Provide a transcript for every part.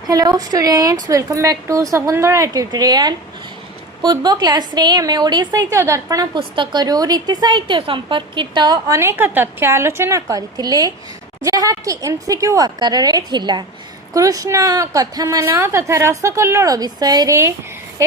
Hello students, welcome back to Shakuntala tutorial. पूर्व class रे हमें ओडिया साहित्य दर्पण पुस्तक रीति साहित्य संपर्कित अनेक तथ्य आलोचना करथिले, जहा कि एमसीक्यू आकार रे थिला। कृष्ण कथा मान तथा रसकल्लोल विषय रे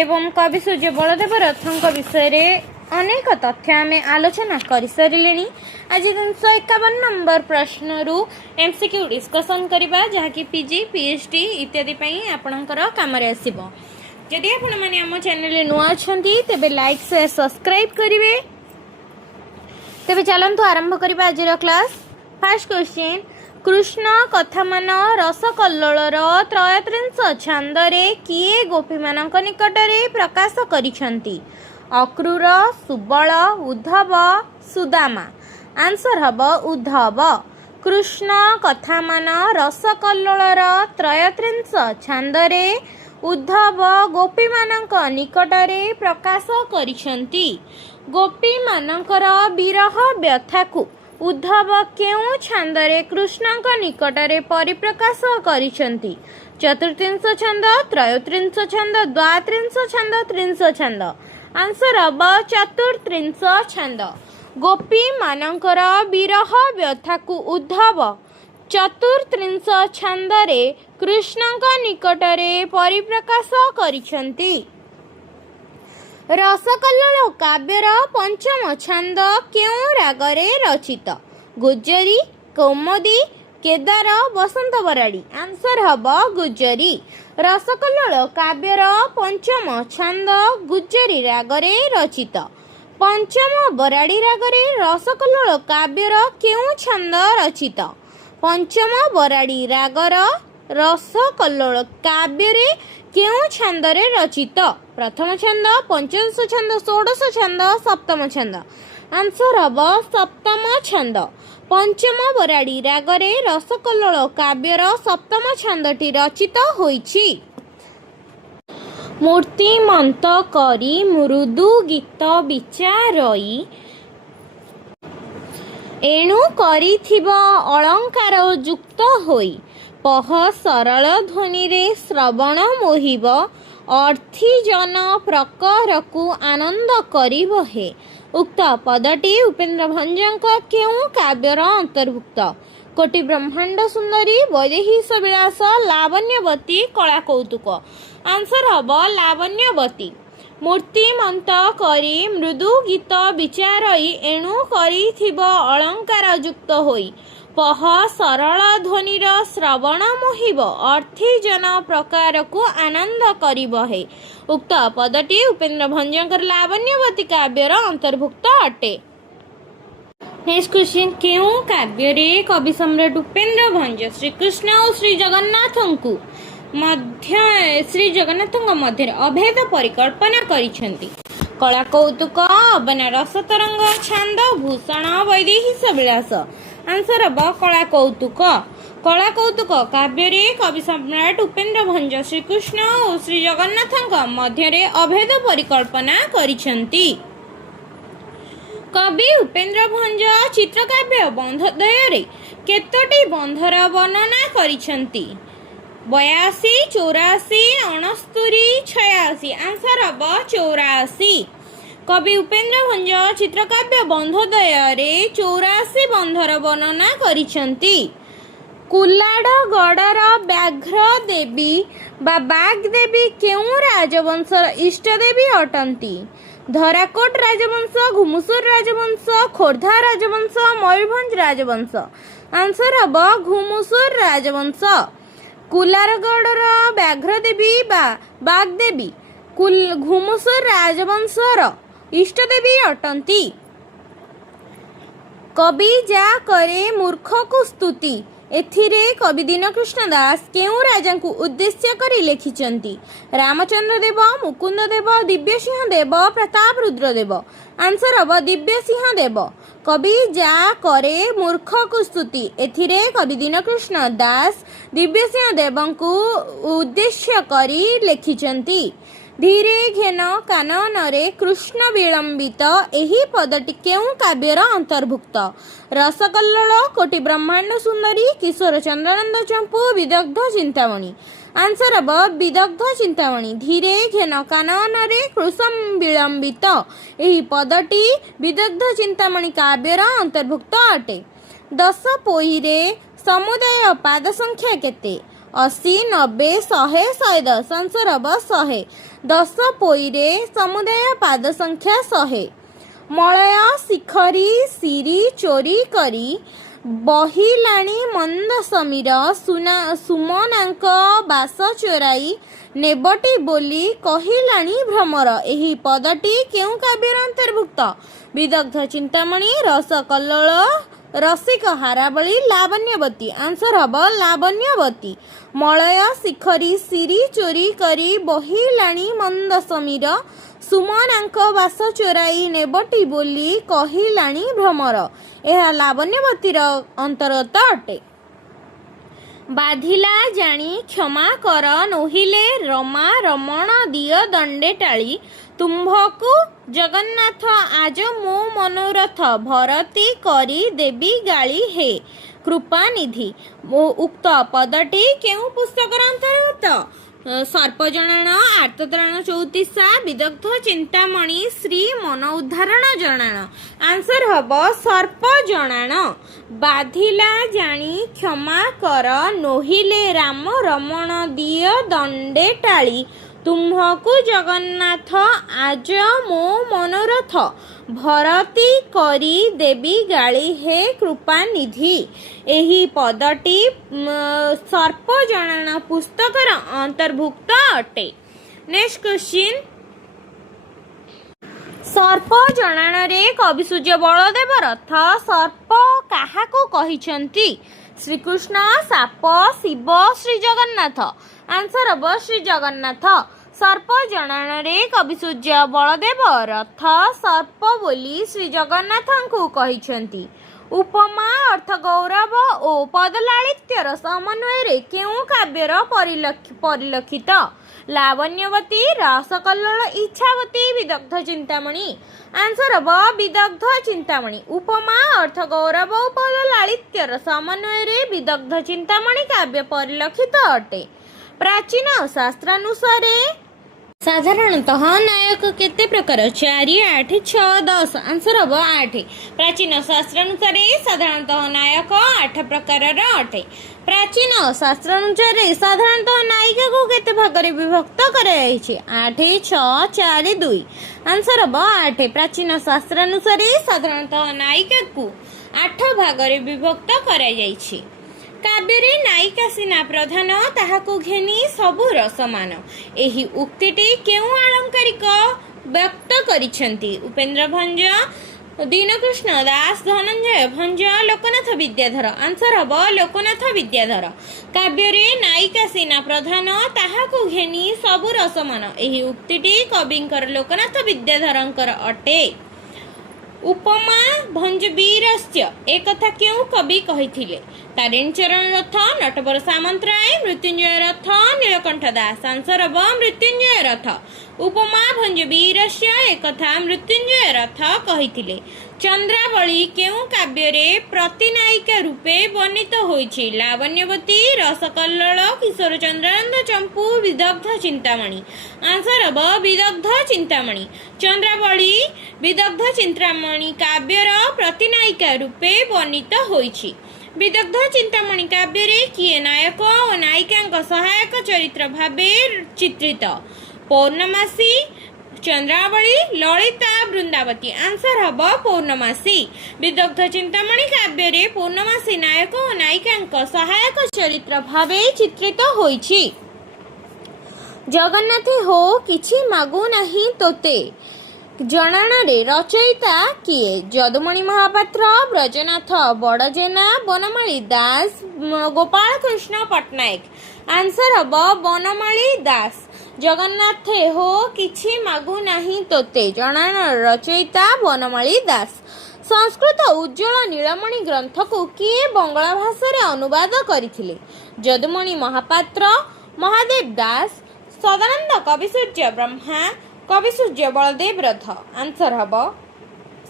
एवं कवि सूर्य बलदेव रथों विषय रे अनेक तथ्य आम आलोचना कर सारे। आज 351 नंबर प्रश्न रु एमसीक्यू डिस्कसन करबा, जहा कि पीजी पीएचडी इत्यादि आपणकर काम आसीबो। जदि आपण माने हम चैनल नुआ अछंती तेबे लाइक शेयर सब्सक्राइब करिवे। तेबे चलंतु आरंभ करबा आज क्लास। फर्स्ट क्वेश्चन, कृष्ण कथा मान रसकल्लोलर 33 छंद रे किए गोपी मानक निकटरे प्रकाश करिसंती? अक्रूर, सुबल, उद्धव, सुदामा। आंसर हब उद्धव। कृष्ण कथा मान रसकल्लोलर 33 छंद रे उद्धव गोपी मानक निकटरे प्रकाश करिसंती। गोपी मानकर विरह व्यथा को उद्धव केउ छंदरे कृष्णक निकटरे परिप्रकाश करिसंती? चतुर्त्रिंश छंद, त्रयोत्रिंश छंद, द्वात्रिंश छंद, त्रिंश छंद। आंसर अब चतुर्त्रिंश छंद। गोपी मानकर विरह व्यथा को उद्धव चतुर्त्रिंश छंदरे कृष्णक निकटरे परिप्रकाश करिसंती। रसकल्लोल काव्यर पंचम छंद केउ रागरे रचित? गुज्जरी, कौमुदी, केदार, बसंत बराड़ी। आंसर हब गुज्जरी। रसकल्लोल काव्यर पंचम छंद गुज्जरी रागरे रचित। पंचम बराड़ी रागरे रसकल्लोल काव्यर केउ छंद रचित? पंचम बराड़ी रागर रसकल्लोल काव्य केउ छंदरे रचित? प्रथम छंद, पंचदश छंद, षोडश छंद, सप्तम छंद। आंसर हब सप्तम छंद। पंचम बराड़ी रागरे रसकल्लोल काव्यर सप्तम छंदटी रचित होईछि। मूर्तिमंत करी मृदु गीत विचारई एणु करिथिब अलंकार युक्त होई। पह सरल ध्वनि रे श्रवण मोहिब अर्थी जन प्रकार को आनंद करिब हे। उक्त पदटी उपेन्द्र भंजक केउ काव्यर अंतर्भुक्त? कोटि ब्रह्मांड सुंदरी, वैदेहीश विलास, लावण्यवती, कला कौतुक। Answer hub Lavanyavati. मूर्तिमंत करी मृदु गीत विचारई एणु करिथिब अलंकार युक्त होई। पह सरल ध्वनिर श्रवण मोहिब अर्थी जन प्रकार को आनंद करिब हे। उक्त पदटी उपेन्द्र भंजकर लावण्यवती काव्यर अंतर्भुक्त अटे। नेक्स्ट क्वेश्चन, केउ काव्य रे कवि सम्राट उपेन्द्र भंज श्रीकृष्ण और श्री जगन्नाथ मध्य अभेद परिकल्पना करिसेंती? कला कौतुक, अबना रस तरंग, छांद भूषण, वैदेहीश विलास। आंसर अब कला कौतुक। कला कौतुक काव्य रे कवि सम्राट उपेन्द्र भंज श्रीकृष्ण और श्री जगन्नाथ मध्य अभेद परिकल्पना करिसेंती। कवि उपेन्द्र भंज चित्रकाव्य बंधोदय रे केतोटी बंधर वर्णना करिसेंती? 82, 84, 69, 86। आंसर अब 84। कवि उपेन्द्र भंज चित्रकाव्य बंधोदय रे 84 बंधर वर्णना करिसेंती। कुलाडगड़र व्याघ्र देवी बा बाघ देवी केउ राजवंशर इष्ट देवी अटंती? धराकोट राजवंश, घुमुसुर राजवंश, खोर्धा राजवंश, मयूरभंज राजवंश। आंसर हब घुमुसुर राजवंश। कुलारगड़र व्याघ्र देवी बा बाघ देवी घुमुसुर राजवंशर इष्ट देवी अटंती। कवि जा करे मूर्ख को स्तुति एथिरे कवि दीनकृष्ण दास केउ राजा को उद्देश्य करी लिखिचंती? रामचंद्र देव, मुकुंद देव, दिव्यसिंह देव, प्रताप रुद्र देव। आंसर अब दिव्यसिंह देव। कवि जा करे मूर्ख को स्तुति एथिरे कवि दीनकृष्ण दास दिव्यसिंह देव को उद्देश्य करी लिखिचंती। धीरे घेन काननरे कृष्ण विलंबित एही पदटी केउ काव्यर अंतर्भुक्त? रसकल्लोल, कोटि ब्रह्मांड सुंदरी, किशोर चंद्रानंद चंपू, विदग्ध चिंतामणि। आंसर हम विदग्ध चिंतामणि धीरे घेन कानन रे कृषम विलंबित एही पदटी विदग्ध चिंतामणि काव्यर अंतर्भुक्त अटे। 10 पोही रे समुदाय पाद संख्या केते 80 90 100 110 आंसर हम 100। 10 पोही रे समुदाय पाद संख्या 100। मलय शिखरी सिरी चोरी करी बहिलाणी मंद समीर सुमनांक बास चोराई नेबटी बोली कहिलाणी भ्रमर एही पदटी केउ काव्यर अंतर्भुक्त? विदग्ध चिंतामणि रस कल्लोळ रसिक हारावळी लावण्यवती आंसर हम लावण्यवती। मलय शिखरी सिरी चोरी करी बहिलाणी मंद समीर सुमनांक बास चोराई नेबटी बोली कहिलाणी भ्रमर यह लावण्यवतीर अंतर्गत अटे। बाधिला जानी क्षमा कर नोहिले रमा रमण दिय दंडे टाली तुम्भकु जगन्नाथ आज मो मनोरथ भरती करी देवी गाली हे कृपा निधि उक्त पदटी केउ पुस्तकर अंतर्गत? सर्पजनन आर्तत्राण 34 विदग्ध चिंतामणि श्री मन उद्धारण जनाण आंसर हम सर्पजनन। बाधिला जानी क्षमा कर नोहिले राम रमण दिय दंडे टाली तुम्हकु जगन्नाथ आज मो मनोरथ भरती करी देवी गाली हे कृपा निधि एही पदटी सर्पजनन पुस्तकर अंतर्भुक्त अटे। नेक्स्ट क्वेश्चन सर्पजनन रे कवि सूर्य बलदेव रथ सर्प काहाकू कहिसंती? श्रीकृष्ण साप शिव श्री जगन्नाथ आंसर हम श्री जगन्नाथ। सर्पजनन रे कवि सूर्य बलदेव रथ सर्प बोली श्री जगन्नाथ को कहिसंती। उपमा अर्थ गौरव और पदलालित्यर समन्वय रे केउ काव्यर परिलक्षित? लावण्यवती रसकल्लोळ इच्छावती विदग्ध चिंतामणि आंसर हम विदग्ध चिंतामणि। उपमा अर्थ गौरव और पदलालित्यर समन्वय रे विदग्ध चिंतामणि काव्य परिलक्षित अटे। प्राचीन शास्त्रानुसारे साधारणतः नायक केते प्रकार? 4 8 6 10 आंसर हम 8। प्राचीन शास्त्रानुसार साधारणतः नायक 8 प्रकार अटे। प्राचीन शास्त्रानुसार साधारणतः नायिका को केते भाग रे विभक्त करा जायछि? 8 6 4 2 आंसर हम 8। प्राचीन शास्त्रानुसार साधारणतः नायिका को 8 भाग रे विभक्त करा जायछि। काव्य रे नायिका सीना प्रधान ताहाकु घेनी सबु रसमान एही उक्तिटी केउ आलंकारिक व्यक्त करिसेंती? उपेंद्र भंज दीनकृष्ण दास धनंजय भंज लोकनाथ विद्याधर आंसर हम लोकनाथ विद्याधर। काव्य रे नायिका सीना प्रधान ताहाकु घेनी सबु रसमान एही उक्तिटी कविंकर लोकनाथ विद्याधरंकर अटे। उपमा भंजबीरस्य एक कथा क्यों कवि कहिथिले? तारिणी चरण रथ नटवर सामंतराय मृत्युंजय रथ नीलकंठ दास आंसर हम मृत्युंजय रथ। उपमा भंजबीरस्य एक कथा मृत्युंजय रथ कहिथिले। चंद्रावली केउ काव्य रे प्रतिनायिका रूपे वर्णित होइछि? लावण्यवती रसकल्लोळ किशोर चंद्रानंद चंपू विदग्ध चिंतामणि आंसर हम विदग्ध चिंतामणि। चंद्रावली विदग्ध चिंतामणि काव्यर प्रतिनायिका रूपे वर्णित होइछि। विदग्ध चिंतामणि काव्य रे किए नायक और नायिका सहायक चरित्र भावे चित्रित? पौर्णमासी चंद्रावली ललिता वृंदावती आंसर हम पौर्णमासी। विदग्ध चिंतामणि काव्य रे पौर्णमासी नायक और नायिका सहायक चरित्र भावे चित्रित होइछि। जगन्नाथ हो किछि मागु नाही तोते जनाण रे रचयिता किए? यदुमणि महापात्र ब्रजनाथ बड़जेना बनमाली दास गोपाल कृष्ण पट्टनायक आंसर हम बनमाली दास। जगन्नाथ हो किछि मागु नाही तोते जनाण रचयिता बनमाली दास। संस्कृत उज्ज्वल नीलमणि ग्रंथ को किए बंगला भाषा अनुवाद करथिले? यदुमणि महापात्र महादेव दास सदानंद कविसूर्य ब्रह्मा कविसूर्य बलदेव रथ आंसर हम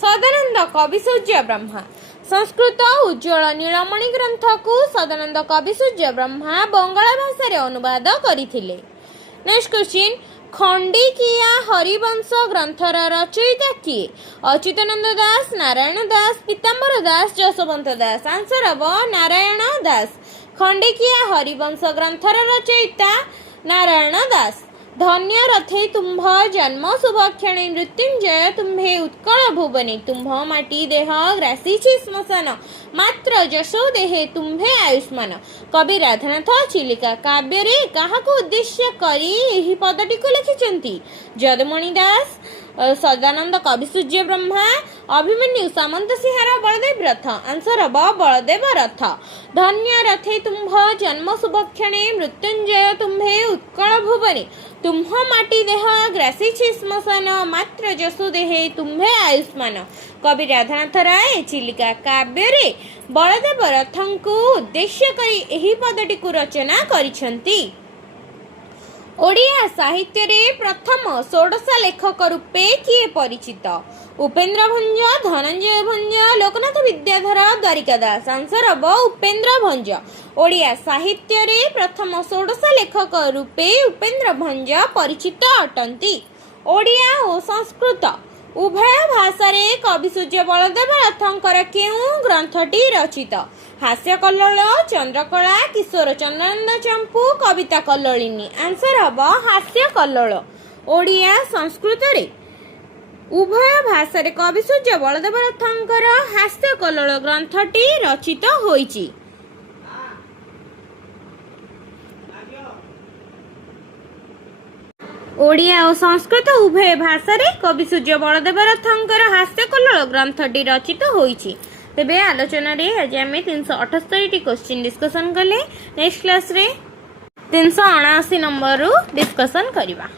सदानंद कविसूर्य ब्रह्मा। संस्कृत उज्ज्वल नीलमणि ग्रंथ को सदानंद कवि सूर्य ब्रह्मा बंगाला भाषा रे अनुवाद करथिले। नेक्स्ट क्वेश्चन, खंडिकिया हरिवंश ग्रंथर रचयिता किए? अच्युतानंद दास, नारायण दास, पीताम्बर दास, जशवंत दास। आंसर हम नारायण दास। खंडिकिया हरिवंश ग्रंथर रचयिता नारायण दास। धन्य रथे तुम्भ जन्म शुभक्षणे मृत्युंजय तुम्भे उत्कल भुवने तुम्भ माटी देह ग्रासीछि श्मशान मात्र जशो देहे तुम्भे आयुष्मान। कवि राधानाथ चिलिका काव्य रे काहाको उद्देश्य करी एही पदटी को लिखिचंती? जदमणि दास, सदानंद कवि सूर्य ब्रह्मा, अभिमन्यु सामंत सिंहार बलदेव रथ। आंसर हम बलदेव रथ। धन्य रथे तुम्भ जन्म शुभक्षणे मृत्युंजय तुम्भे उत्कल भुवने तुम्ह माटी देह ग्रासीछि श्मशान मात्र जशो देहे तुम्भे आयुष्मान। कवि राधानाथ राय चिलिका काव्य रे बलदेव रथंकु उद्देश्य करी एही पदटी को रचना करिसंती। ओडिया साहित्य रे प्रथम षोडश लेखक रूपे किए परिचित? उपेन्द्र भंज, धनंजय भंज, लोकनाथ विद्याधर, द्वारिका दास। आंसर हम उपेन्द्र भंज। ओडिया साहित्य रे प्रथम षोडश लेखक रूपे उपेन्द्र भंज परिचित अटंती। ओडिया और संस्कृत उभय भाषा रे कवि सूर्य बलदेव रथंकर केउ ग्रंथटी रचित? हास्य कल्लोल, चंद्रकला, किशोर चंद्रानंद चंपू, कविता कल्लोलिनी। आंसर हम हास्य कल्लोल। ओडिया संस्कृत रे उभय भाषा रे कवि सूर्य बलदेव रथंकर हास्य कल्लोल ग्रंथटी रचित होईची। ओडिया और संस्कृत उभय भाषा रे कवि सूर्य बलदेव रथंकर हास्य कल्लोल ग्रंथटी रचित होईची। तेबे आलोचना रे आज आमे 378 क्वेश्चन डिस्कशन कले। नेक्स्ट क्लास रे 379 नंबर रु डिस्कशन करिबा।